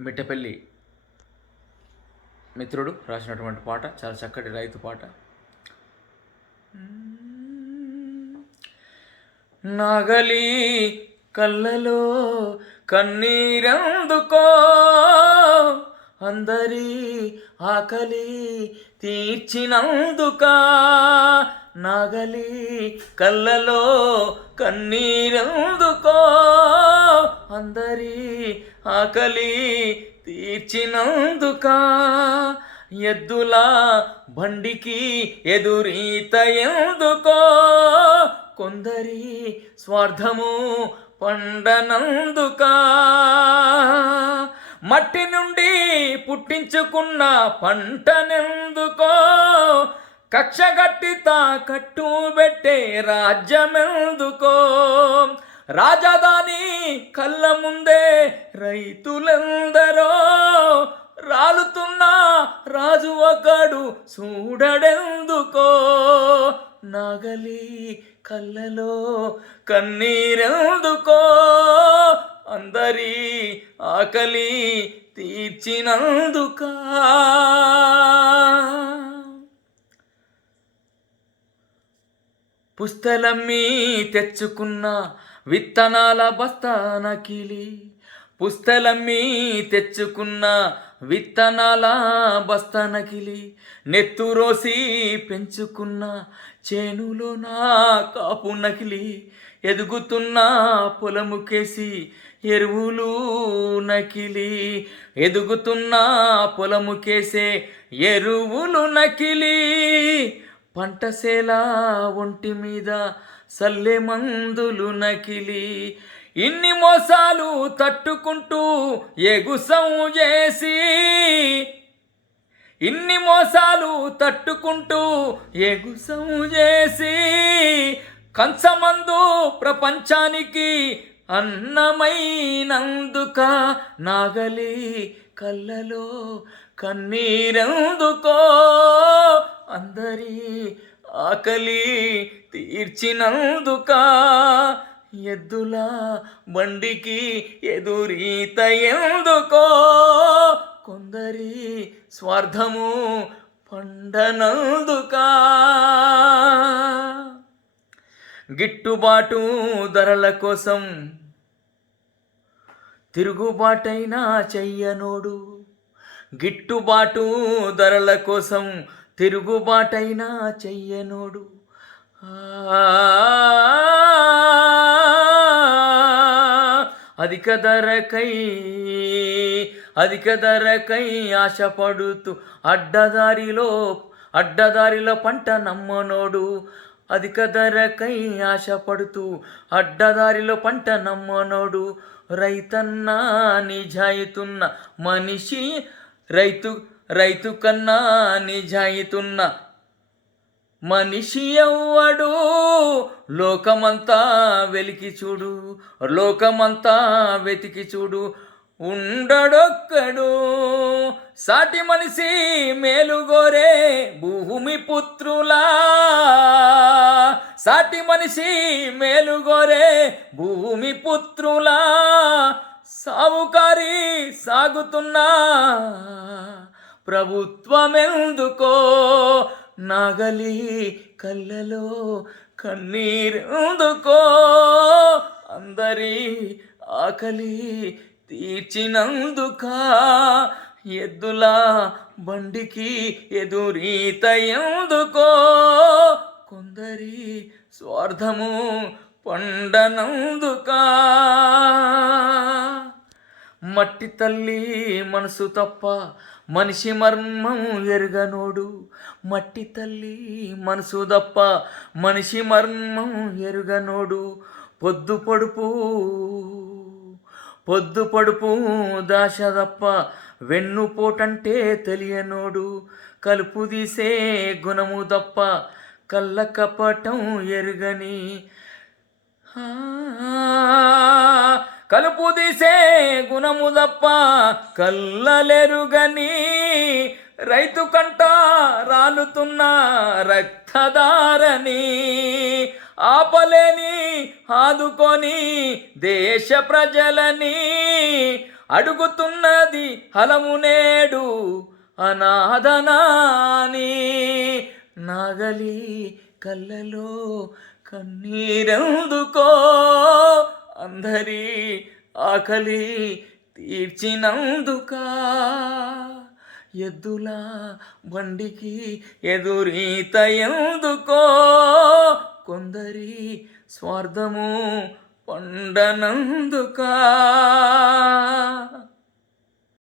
మిట్టపల్లి మిత్రుడు రాసినటువంటి పాట, చాలా చక్కటి రైతు పాట. నాగలి కళ్ళలో కన్నీరందుకో, అందరి ఆకలి తీర్చినందుక. నాగలి కళ్ళలో కన్నీరందుకో, అందరి ఆకలి తీర్చినందుక. ఎద్దుల బండికి ఎదురీత ఎందుకో, కొందరి స్వార్థము పండనందుక. మట్టి నుండి పుట్టించుకున్న పంటనెందుకో, కక్షగట్టి తాకట్టు పెట్టే రాజ్యమెందుకో. రాజధాని కళ్ళ ముందే రైతులెందరో, రాలుతున్న రాజు ఒకడు చూడడెందుకో. నాగలి కళ్ళలో కన్నీరెందుకో, అందరి ఆకలి తీర్చినందుక. పుస్తలమ్మి తెచ్చుకున్న విత్తనాల బస్తానకిలి, పుస్తలమ్మి తెచ్చుకున్న విత్తనాల బస్తానకిలి. నెత్తురోసి పెంచుకున్న చేనులో నా కాపు నకిలి, ఎదుగుతున్న పొలముకేసి ఎరువులు నకిలి. ఎదుగుతున్న పొలముకేసే ఎరువులు నకిలి. పంటసేల ఒంటి మీద సల్లె మందులు నకిలి. ఇన్ని మోసాలు తట్టుకుంటూ ఎగుసం చేసి, ఇన్ని మోసాలు తట్టుకుంటూ ఎగుసం చేసి, కంచమందు ప్రపంచానికి అన్నమైనందుక. నాగలి కళ్ళలో కన్నీరెందుకో, అందరి ఆకలి తీర్చినందుక. ఎద్దుల బండికి ఎదురీత ఎందుకో, కొందరి స్వార్థము పండనందుక. గిట్టుబాటు ధరల కోసం తిరుగుబాటైనా చెయ్యనోడు, గిట్టుబాటు ధరల కోసం తిరుగుబాటైనా చెయ్యనోడు. అధిక ధరకై ఆశపడుతూ అడ్డదారిలో పంట నమ్మనోడు. అధిక ధరకై ఆశపడుతూ అడ్డదారిలో పంట నమ్మనోడు. రైతన్నా నిజాయితున్న మనిషి, రైతు కన్నా నిజాయితున్న మనిషి ఎవ్వడు. లోకమంతా వెలికి చూడు, లోకమంతా వెతికి చూడు, ఉండడొక్కడు. సాటి మనిషి మేలుగోరే భూమి పుత్రులా, సాటి మనిషి మేలుగోరే భూమి పుత్రులా. సావుకారి సాగుతున్నా ప్రభుత్వమెందుకో, నాగలి కళ్ళలో కన్నీరెందుకో, అందరి ఆకలి తీర్చినందుక. ఎద్దుల బండికి ఎదురీత ఎందుకో, కొందరి స్వార్థము పండనందుక. మట్టి తల్లి మనసు తప్ప మనిషి మర్మం ఎరుగనోడు. మట్టి తల్లి మనసు తప్ప మనిషి మర్మం ఎరుగనోడు. పొద్దు పొడుపు దాశ తప్ప వెన్నుపోటంటే తెలియనోడు. కలుపు తీసే గుణము తప్ప కళ్ళ కపటం ఎరుగని, కలుపు తీసే గుణము తప్ప కళ్ళలెరుగని. రైతు కంట రాలుతున్న రక్తధారని ఆపలేని ఆదుకొని దేశ ప్రజలని. అడుగుతున్నది హలము నేడు అనాథనాని నాగలి కళ్ళలో కన్నీరెందుకో అందరి ఆకలి తీర్చినందుకా ఎద్దుల బండికి ఎదురీత ఎందుకో కొందరి స్వార్థము పండనందుకా